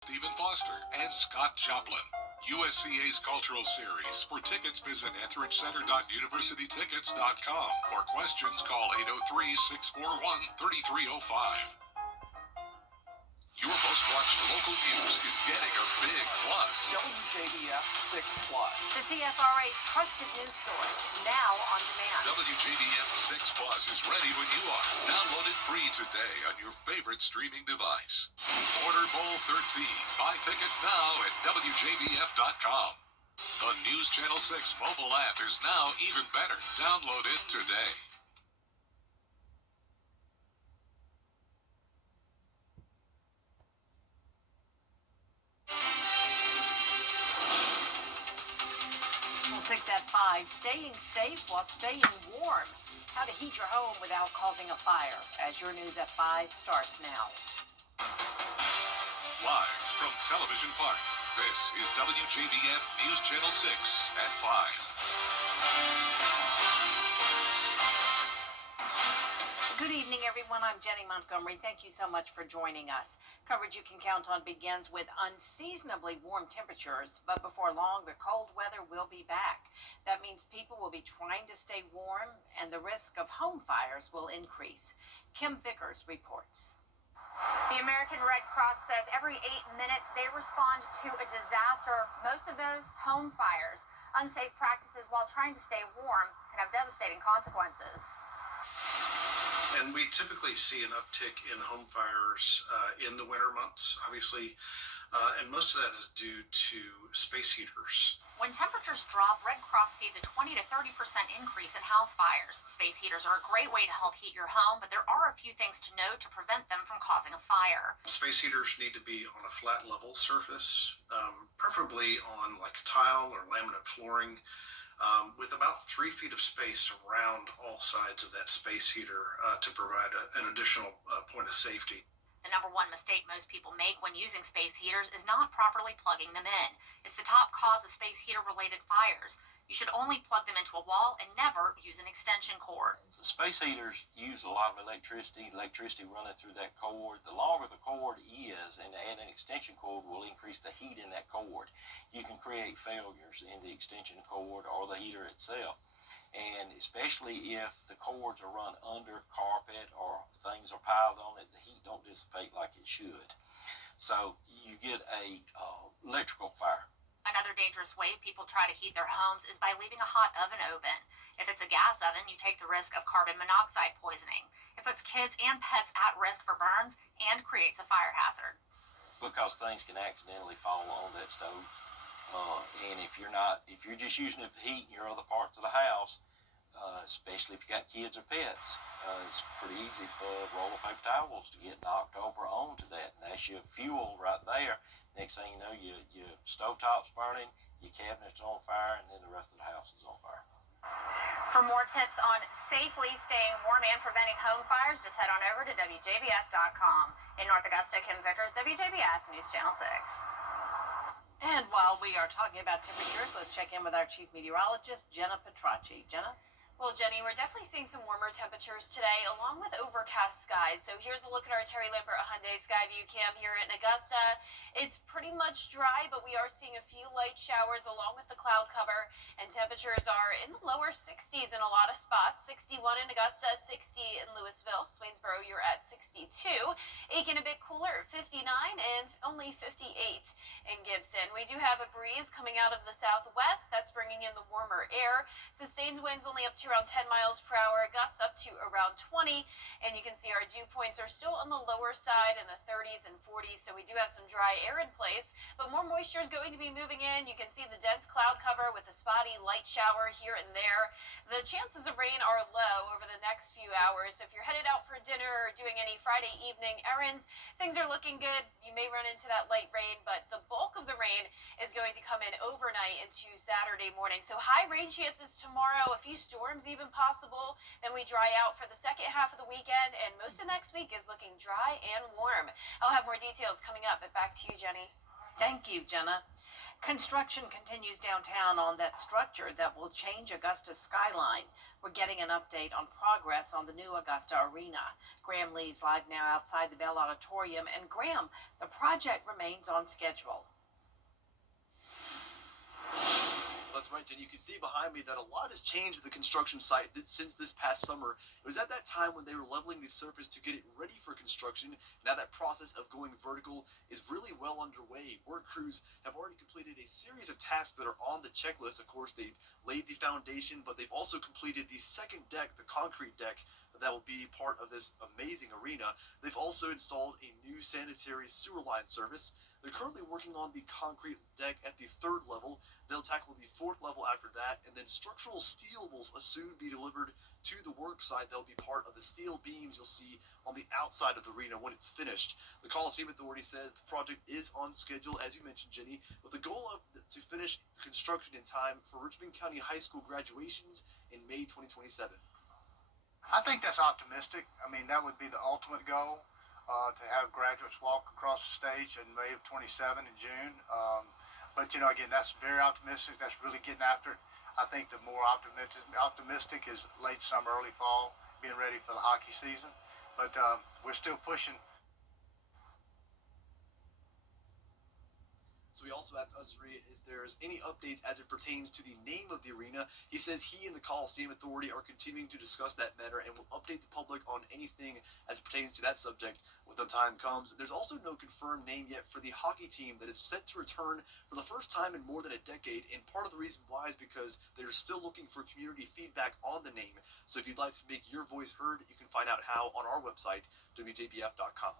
Stephen Foster, and Scott Joplin. USCA's Cultural Series. For tickets, visit etheridgeCenter.universitytickets.com. For questions, call 803-641-3305. Your most watched local news is getting a big plus. WJBF 6 Plus. The CFRA's trusted news source, now on demand. WJBF 6 Plus is ready when you are. Download it free today on your favorite streaming device. Order Bowl 13. Buy tickets now at WJBF.com. The News Channel 6 mobile app is now even better. Download it today. Well, 6 at 5, staying safe while staying warm. How to heat your home without causing a fire. As your News at 5 starts now. Live from Television Park, this is WJBF News Channel 6 at 5. Good evening, everyone. I'm Jenny Montgomery. Thank you so much for joining us. Coverage you can count on begins with unseasonably warm temperatures, but before long, the cold weather will be back. That means people will be trying to stay warm, and the risk of home fires will increase. Kim Vickers reports. The American Red Cross says every 8 minutes they respond to a disaster, most of those home fires. Unsafe practices while trying to stay warm can have devastating consequences. And we typically see an uptick in home fires in the winter months, obviously, and most of that is due to space heaters. When temperatures drop, Red Cross sees a 20 to 30% increase in house fires. Space heaters are a great way to help heat your home, but there are a few things to note to prevent them from causing a fire. Space heaters need to be on a flat level surface, preferably on like tile or laminate flooring, with about 3 feet of space around all sides of that space heater to provide an additional point of safety. The number one mistake most people make when using space heaters is not properly plugging them in. It's the top cause of space heater-related fires. You should only plug them into a wall and never use an extension cord. The space heaters use a lot of electricity running through that cord. The longer the cord is, and add an extension cord will increase the heat in that cord. You can create failures in the extension cord or the heater itself. And especially if the cords are run under carpet or things are piled on it, the heat don't dissipate like it should. So you get a electrical fire. Another dangerous way people try to heat their homes is by leaving a hot oven open. If it's a gas oven, you take the risk of carbon monoxide poisoning. It puts kids and pets at risk for burns and creates a fire hazard. Because things can accidentally fall on that stove. And if you're just using it for heat in your other parts of the house, especially if you got kids or pets, it's pretty easy for roll of paper towels to get knocked over onto that. And that's your fuel right there. Next thing you know, your stovetop's burning, your cabinet's on fire, and then the rest of the house is on fire. For more tips on safely staying warm and preventing home fires, just head on over to WJBF.com. In North Augusta, Kim Vickers, WJBF News Channel 6. And while we are talking about temperatures, let's check in with our chief meteorologist, Jenna Petracci. Jenna? Well, Jenny, we're definitely seeing some warmer temperatures today, along with overcast skies. So here's a look at our Terry Lambert Hyundai Skyview Cam here in Augusta. It's pretty much dry, but we are seeing a few light showers along with the cloud cover, and temperatures are in the lower 60s in a lot of spots. 61 in Augusta, 60 in Louisville. Swainsboro, you're at 62. Aiken a bit cooler, 59, and only 58 in Gibson. We do have a breeze coming out of the southwest. That's bringing in the warmer air. Sustained winds only up to around 10 miles per hour, gusts up to around 20, and you can see our dew points are still on the lower side in the 30s and 40s, so we do have some dry air in place, but more moisture is going to be moving in. You can see the dense cloud cover with a spotty light shower here and there. The chances of rain are low over the next few hours, so if you're headed out for dinner or doing any Friday evening errands, things are looking good. You may run into that light rain, but the bulk of the rain is going to come in overnight into Saturday morning, so high rain chances tomorrow, a few storms even possible. Then we dry out for the second half of the weekend, and most of next week is looking dry and warm. I'll have more details coming up, but back to you, Jenny. Thank you, Jenna. Construction continues downtown on that structure that will change Augusta's skyline. We're getting an update on progress on the new Augusta Arena. Graham Lee's live now outside the Bell Auditorium. And Graham, the project remains on schedule. That's right, Jen. You can see behind me that a lot has changed with the construction site since this past summer. It was at that time when they were leveling the surface to get it ready for construction. Now that process of going vertical is really well underway. Work crews have already completed a series of tasks that are on the checklist. Of course, they've laid the foundation, but they've also completed the second deck, the concrete deck, that will be part of this amazing arena. They've also installed a new sanitary sewer line service. They're currently working on the concrete deck at the 3rd level. They'll tackle the 4th level after that, and then structural steel will soon be delivered to the work site. They'll be part of the steel beams you'll see on the outside of the arena when it's finished. The Coliseum Authority says the project is on schedule, as you mentioned, Jenny, with the goal to finish the construction in time for Richmond County High School graduations in May 2027. I think that's optimistic. I mean, that would be the ultimate goal, to have graduates walk across the stage in May of 27 in June. But, again, that's very optimistic. That's really getting after it. I think the more optimistic is late summer, early fall, being ready for the hockey season. But we're still pushing. So he also asked Usry if there's any updates as it pertains to the name of the arena. He says he and the Coliseum Authority are continuing to discuss that matter and will update the public on anything as it pertains to that subject when the time comes. There's also no confirmed name yet for the hockey team that is set to return for the first time in more than a decade, and part of the reason why is because they're still looking for community feedback on the name. So if you'd like to make your voice heard, you can find out how on our website, WJBF.com.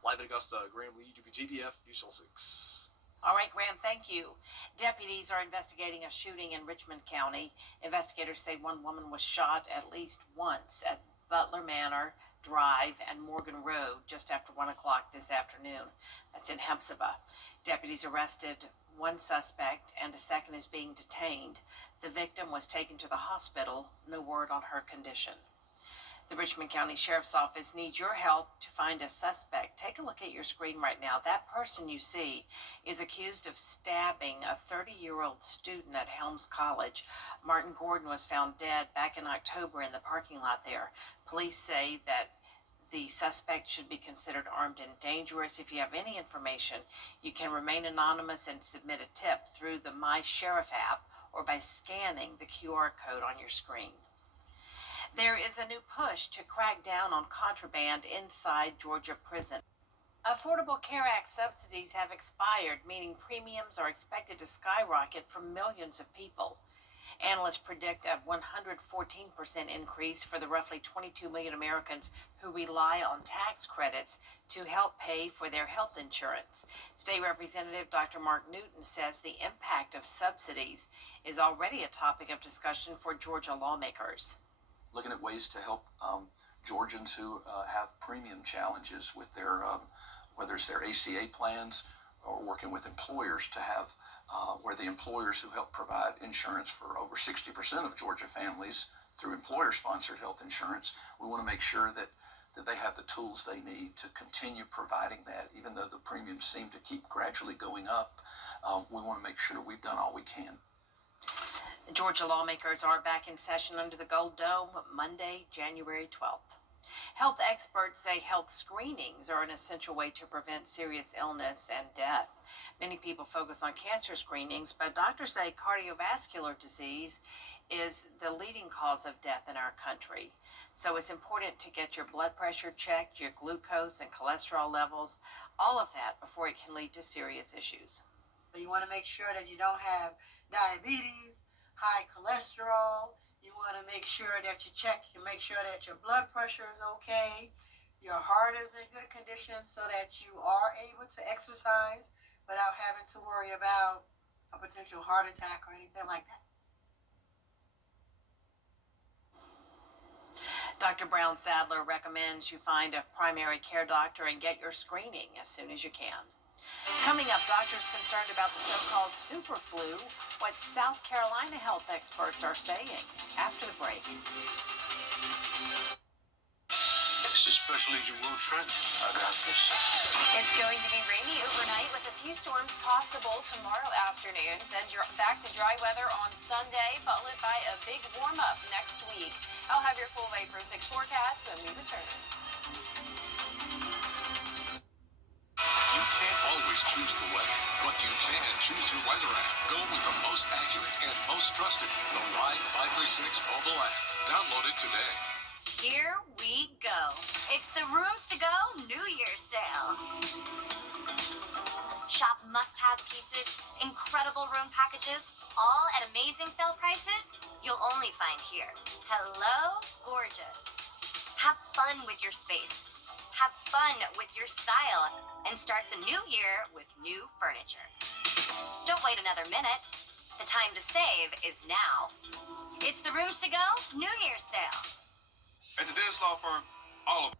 Live in Augusta, Graham Lee, WJBF News 6. All right, Graham, thank you. Deputies are investigating a shooting in Richmond County. Investigators say one woman was shot at least once at Butler Manor Drive and Morgan Road just after 1 o'clock this afternoon. That's in Hephzibah. Deputies arrested one suspect and a second is being detained. The victim was taken to the hospital. No word on her condition. The Richmond County Sheriff's Office needs your help to find a suspect. Take a look at your screen right now. That person you see is accused of stabbing a 30-year-old student at Helms College. Martin Gordon was found dead back in October in the parking lot there. Police say that the suspect should be considered armed and dangerous. If you have any information, you can remain anonymous and submit a tip through the My Sheriff app or by scanning the QR code on your screen. There is a new push to crack down on contraband inside Georgia prison. Affordable Care Act subsidies have expired, meaning premiums are expected to skyrocket for millions of people. Analysts predict a 114% increase for the roughly 22 million Americans who rely on tax credits to help pay for their health insurance. State Representative Dr. Mark Newton says the impact of subsidies is already a topic of discussion for Georgia lawmakers. Looking at ways to help Georgians who have premium challenges with their, whether it's their ACA plans or working with employers to have, where the employers who help provide insurance for over 60% of Georgia families through employer-sponsored health insurance, we want to make sure that they have the tools they need to continue providing that. Even though the premiums seem to keep gradually going up, we want to make sure we've done all we can. Georgia lawmakers are back in session under the Gold Dome Monday, January 12th. Health experts say health screenings are an essential way to prevent serious illness and death. Many people focus on cancer screenings, but doctors say cardiovascular disease is the leading cause of death in our country. So it's important to get your blood pressure checked, your glucose and cholesterol levels, all of that before it can lead to serious issues. You want to make sure that you don't have diabetes, high cholesterol. You want to make sure that you make sure that your blood pressure is okay, your heart is in good condition so that you are able to exercise without having to worry about a potential heart attack or anything like that. Dr. Brown Sadler recommends you find a primary care doctor and get your screening as soon as you can. Coming up, doctors concerned about the so-called super flu, what South Carolina health experts are saying after the break. This is Special Agent Will Trent. I got this. It's going to be rainy overnight with a few storms possible tomorrow afternoon. Then back to dry weather on Sunday, followed by a big warm-up next week. I'll have your full Vapor 6 forecast when we return. You can't always choose the weather, but you can choose your weather app. Go with the most accurate and most trusted, the Live 536 mobile app. Download it today. Here we go. It's the Rooms to Go New Year's sale. Shop must-have pieces, incredible room packages, all at amazing sale prices you'll only find here. Hello, gorgeous. Have fun with your space. Have fun with your style. And start the new year with new furniture. Don't wait another minute. The time to save is now. It's the Rooms to Go New Year's sale. At the Dennis Law Firm, all of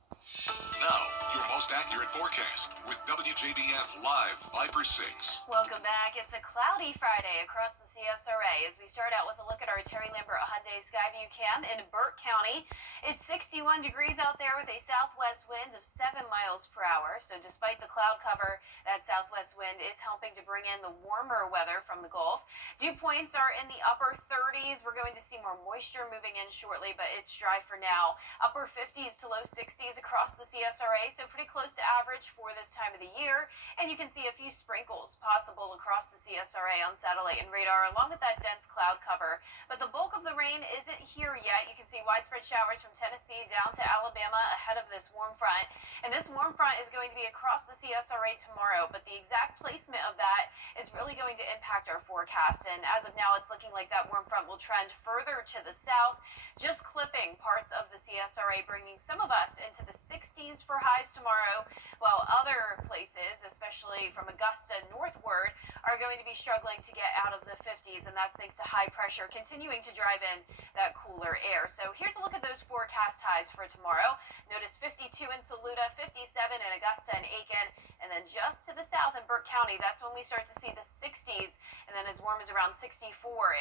Now, your most accurate forecast with WJBF Live 536. Welcome back. It's a cloudy Friday across the CSRA as we start out with a look at our Terry Lambert Hyundai Skyview Cam in Burke County. It's 61 degrees out there with a southwest wind of 7 miles per hour. So despite the cloud cover, that southwest wind is helping to bring in the warmer weather from the Gulf. Dew points are in the upper 30s. We're going to see more moisture moving in shortly, but it's dry for now. Upper 50s to low 60s across the CSRA, so pretty close to average for this time of the year. And you can see a few sprinkles possible across the CSRA on satellite and radar, along with that dense cloud cover. But the bulk of the rain isn't here yet. You can see widespread showers from Tennessee down to Alabama ahead of this warm front. And this warm front is going to be across the CSRA tomorrow, but the exact placement of that is really going to impact our forecast. And as of now, it's looking like that warm front will trend further to the south, just clipping parts of the CSRA, bringing some of us into the 60s for highs tomorrow, while other places, especially from Augusta northward, are going to be struggling to get out of the 50s, and that's thanks to high pressure continuing to drive in that cooler air. So here's a look at those forecast highs for tomorrow. Notice 52 in Saluda, 57 in Augusta and Aiken, and then just to the south in Burke County, that's when we start to see the 60s, and then as warm as around 64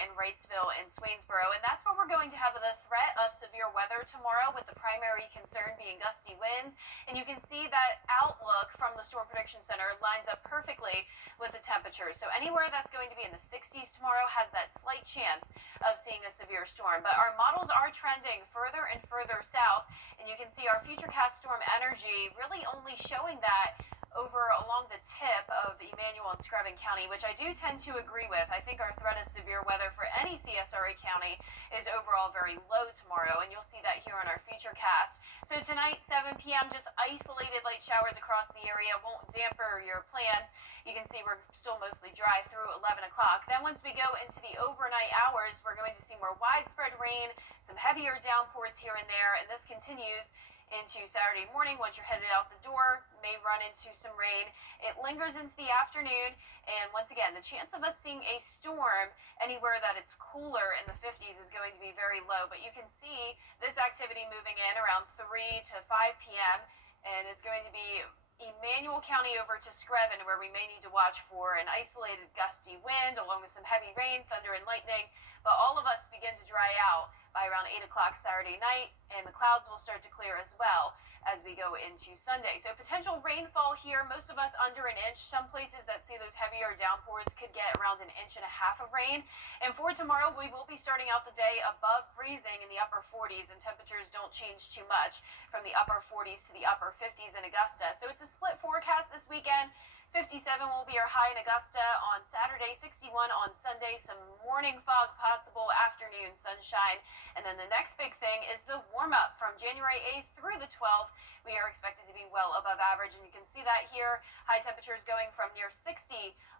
in Wrightsville and Swainsboro. And that's where we're going to have the threat of severe weather tomorrow, with the primary concern being gusty winds. And you can see that outlook from the Storm Prediction Center lines up perfectly with the temperatures. So anywhere that's going to be in the 60s tomorrow has that slight chance of seeing a severe storm. But our models are trending further and further south, and you can see our futurecast storm energy really only showing that over along the tip of Emmanuel and Screven County, which I do tend to agree with. I think our threat of severe weather for any CSRA county is overall very low tomorrow, and you'll see that here on our futurecast. So tonight, 7 p.m., just isolated light showers across the area won't damper your plans. You can see we're still mostly dry through 11 o'clock. Then once we go into the overnight hours, we're going to see more widespread rain, some heavier downpours here and there, and this continues into Saturday morning. Once you're headed out the door, may run into some rain. It lingers into the afternoon, and once again, the chance of us seeing a storm anywhere that it's cooler in the 50s is going to be very low. But you can see this activity moving in around 3 to 5 p.m., and it's going to be Emmanuel County over to Screven, where we may need to watch for an isolated gusty wind along with some heavy rain, thunder, and lightning. But all of us begin to dry out by around 8 o'clock Saturday night, and the clouds will start to clear as well as we go into Sunday. So potential rainfall here, most of us under an inch. Some places that see those heavier downpours could get around 1.5 inches of rain. And for tomorrow, we will be starting out the day above freezing in the upper 40s, and temperatures don't change too much from the upper 40s to the upper 50s in Augusta. So it's a split forecast this weekend. 57 will be our high in Augusta on Saturday, 61 on Sunday, some morning fog possible, afternoon sunshine. And then the next big thing is the warm-up from January 8th through the 12th. We are expected to be well above average, and you can see that here. High temperatures going from near 60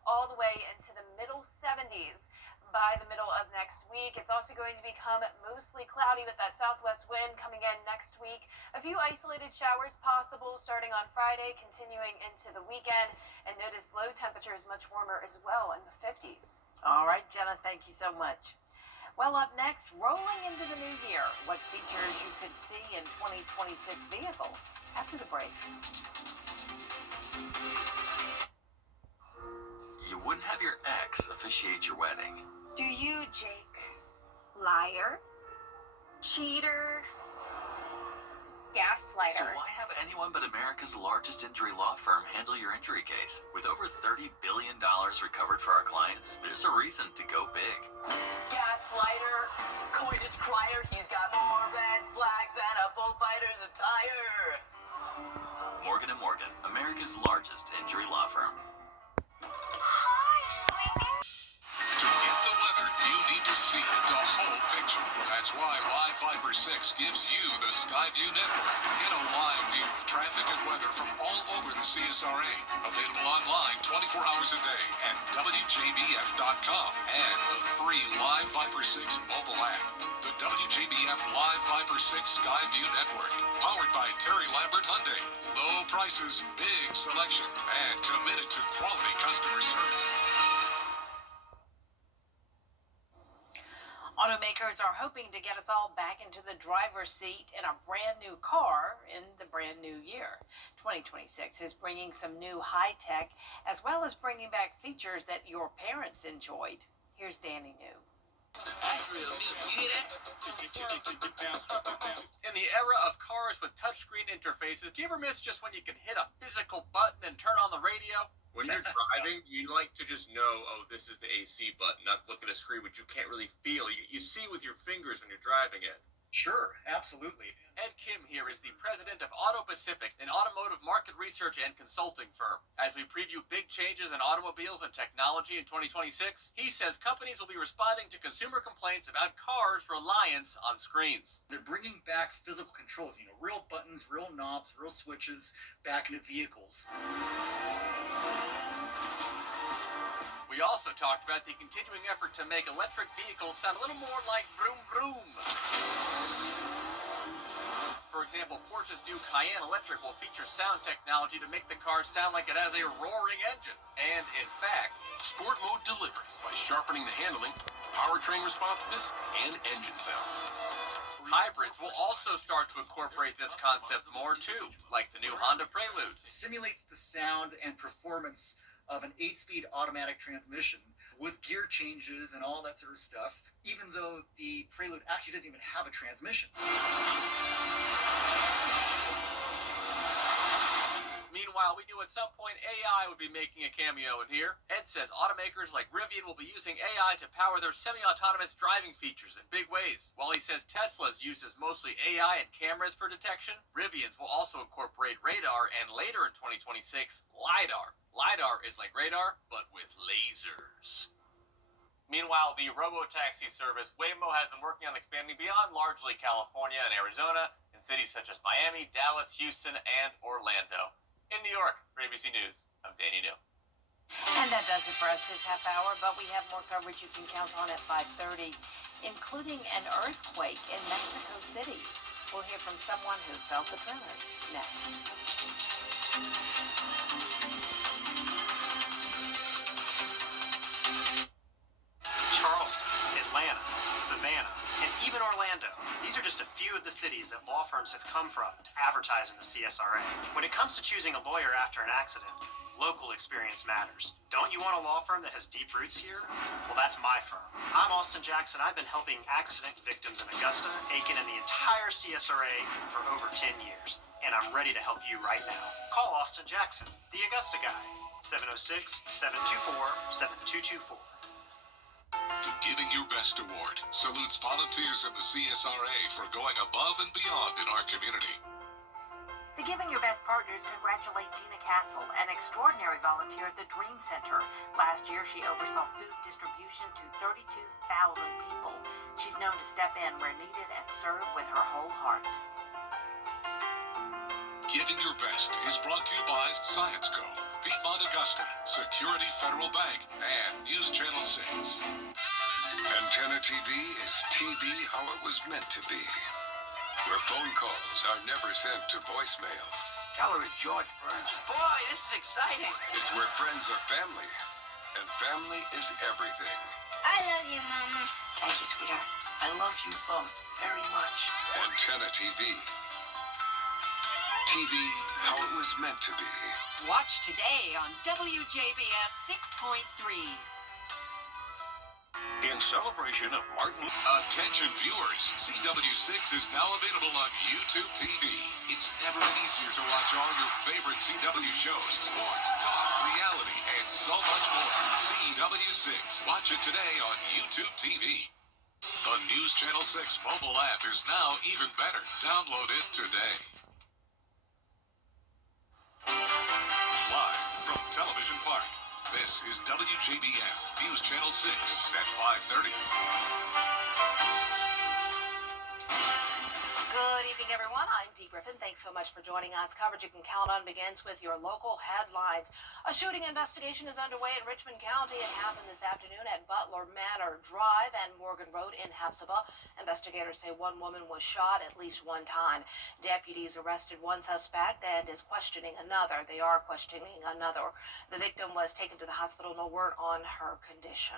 all the way into the middle 70s by the middle of next week. It's also going to become mostly cloudy with that southwest wind coming in next week. A few isolated showers possible starting on Friday, continuing into the weekend. And notice low temperatures much warmer as well in the 50s. All right, Jenna, thank you so much. Well, up next, rolling into the new year, what features you could see in 2026 vehicles after the break. You wouldn't have your ex officiate your wedding. Do you, Jake? Liar? Cheater? So Gaslighter. why have anyone but America's largest injury law firm handle your injury case? With over $30 billion recovered for our clients, there's a reason to go big. Gaslighter, coitus crier, he's got more red flags than a bullfighter's attire. Morgan & Morgan, America's largest injury law firm. Hi, sweetie. To get the weather, you need to see the whole picture. That's why Live Fiber 6 gives you the Skyview network. Get a live view of traffic and weather from all over the CSRA. Available online 24 hours a day at WJBF.com and the free Live Fiber 6 mobile app. The WJBF Live Fiber 6 Skyview network. Powered by Terry Lambert Hyundai. Low prices, big selection, and committed to quality customer service. Automakers are hoping to get us all back into the driver's seat in a brand new car in the brand new year. 2026 is bringing some new high tech as well as bringing back features that your parents enjoyed. Here's Danny New. In the era of cars with touchscreen interfaces, do you ever miss just when you can hit a physical button and turn on the radio? When you're driving, you like to just know, oh, this is the AC button, not look at a screen, which you can't really feel. You see with your fingers when you're driving it. Sure, absolutely. Ed Kim here is the president of Auto Pacific, an automotive market research and consulting firm. As we preview big changes in automobiles and technology in 2026, he says companies will be responding to consumer complaints about cars' reliance on screens. They're bringing back physical controls, real buttons, real knobs, real switches back into vehicles. We also talked about the continuing effort to make electric vehicles sound a little more like vroom vroom. For example, Porsche's new Cayenne Electric will feature sound technology to make the car sound like it has a roaring engine. And in fact, Sport mode delivers by sharpening the handling, powertrain responsiveness, and engine sound. hybrids will also start to incorporate this concept more too, like the new Honda Prelude. It simulates the sound and performance of an 8-speed automatic transmission with gear changes and all that sort of stuff, even though the Prelude actually doesn't even have a transmission. Meanwhile, we knew at some point AI would be making a cameo in here. Ed says automakers like Rivian will be using AI to power their semi-autonomous driving features in big ways. While he says Tesla's uses mostly AI and cameras for detection, Rivian's will also incorporate radar and later in 2026, LiDAR. LiDAR is like radar, but with lasers. Meanwhile, the robo-taxi service Waymo has been working on expanding beyond largely California and Arizona in cities such as Miami, Dallas, Houston, and Orlando. In New York, for ABC News, I'm Danny New. And that does it for us this half hour, but we have more coverage you can count on at 5:30, including an earthquake in Mexico City. We'll hear from someone who felt the tremors next. Charleston, Atlanta, Savannah, and even Orlando. These are just a few of the cities that law firms have come from to advertise in the CSRA. When it comes to choosing a lawyer after an accident, local experience matters. Don't you want a law firm that has deep roots here? Well, that's my firm. I'm Austin Jackson. I've been helping accident victims in Augusta, Aiken, and the entire CSRA for over 10 years. And I'm ready to help you right now. Call Austin Jackson, the Augusta guy. 706-724-7224. The Giving Your Best Award salutes volunteers in the CSRA for going above and beyond in our community. The Giving Your Best partners congratulate Gina Castle, an extraordinary volunteer at the Dream Center. Last year, she oversaw food distribution to 32,000 people. She's known to step in where needed and serve with her whole heart. Giving Your Best is brought to you by Science Co., Piedmont Augusta, Security Federal Bank, and News Channel 6. Antenna TV is TV how it was meant to be. Where phone calls are never sent to voicemail. Tell her it's George Burns. Boy, this is exciting. It's where friends are family, and family is everything. I love you, Mama. Thank you, sweetheart. I love you both very much. Antenna TV. TV how it was meant to be. Watch today on WJBF 6.3. In celebration of Martin. Attention viewers, CW6 is now available on YouTube TV. It's never been easier to watch all your favorite CW shows, sports, talk, reality, and so much more. CW6. Watch it today on YouTube TV. The News Channel 6 mobile app is now even better. Download it today. Live from Television Park, this is WJBF News Channel 6 at 5:30. Good evening, everyone. I'm Dee Griffin. Thanks so much for joining us. Coverage you can count on begins with your local headlines. A shooting investigation is underway in Richmond County. It happened this afternoon at Butler Manor Drive and Morgan Road in Hepzibah. Investigators say one woman was shot at least one time. Deputies arrested one suspect and is questioning another. They are questioning another. The victim was taken to the hospital. No word on her condition.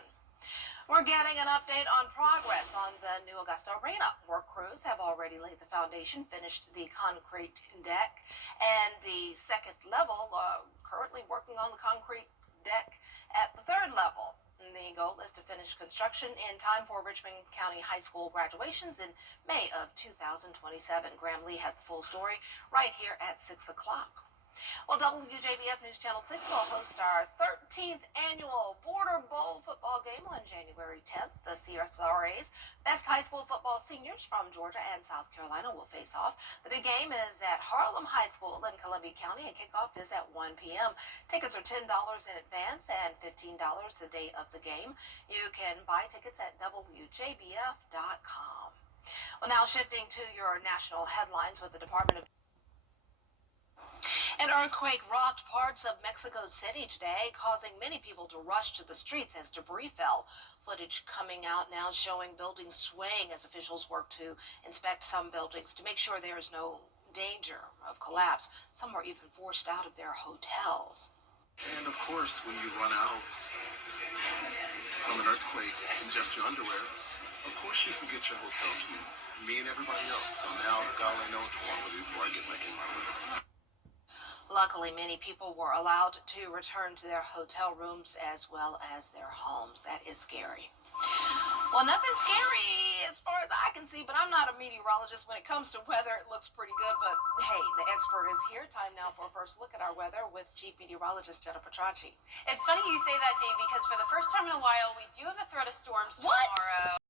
We're getting an update on progress on the new Augusta Arena. Work crews have already laid the foundation, finished the concrete deck, and the second level, currently working on the concrete deck at the third level. And the goal is to finish construction in time for Richmond County High School graduations in May of 2027. Graham Lee has the full story right here at 6 o'clock. Well, WJBF News Channel 6 will host our 13th annual Border Bowl football game on January 10th. The CSRA's best high school football seniors from Georgia and South Carolina will face off. The big game is at Harlem High School in Columbia County, and kickoff is at 1 p.m. Tickets are $10 in advance and $15 the day of the game. You can buy tickets at WJBF.com. Well, now shifting to your national headlines with the Department of An earthquake rocked parts of Mexico City today, causing many people to rush to the streets as debris fell. Footage coming out now showing buildings swaying as officials work to inspect some buildings to make sure there is no danger of collapse. Some were even forced out of their hotels. And of course, when you run out from an earthquake in just your underwear, of course you forget your hotel key. Me and everybody else. So now God only knows what I'm going to do before I get back in my room. Luckily, many people were allowed to return to their hotel rooms as well as their homes. That is scary. Well, nothing scary as far as I can see, but I'm not a meteorologist. When it comes to weather, it looks pretty good. But hey, the expert is here. Time now for a first look at our weather with Chief Meteorologist Jenna Petracci. It's funny you say that, Dave, because for the first time in a while, we do have a threat of storms What? tomorrow.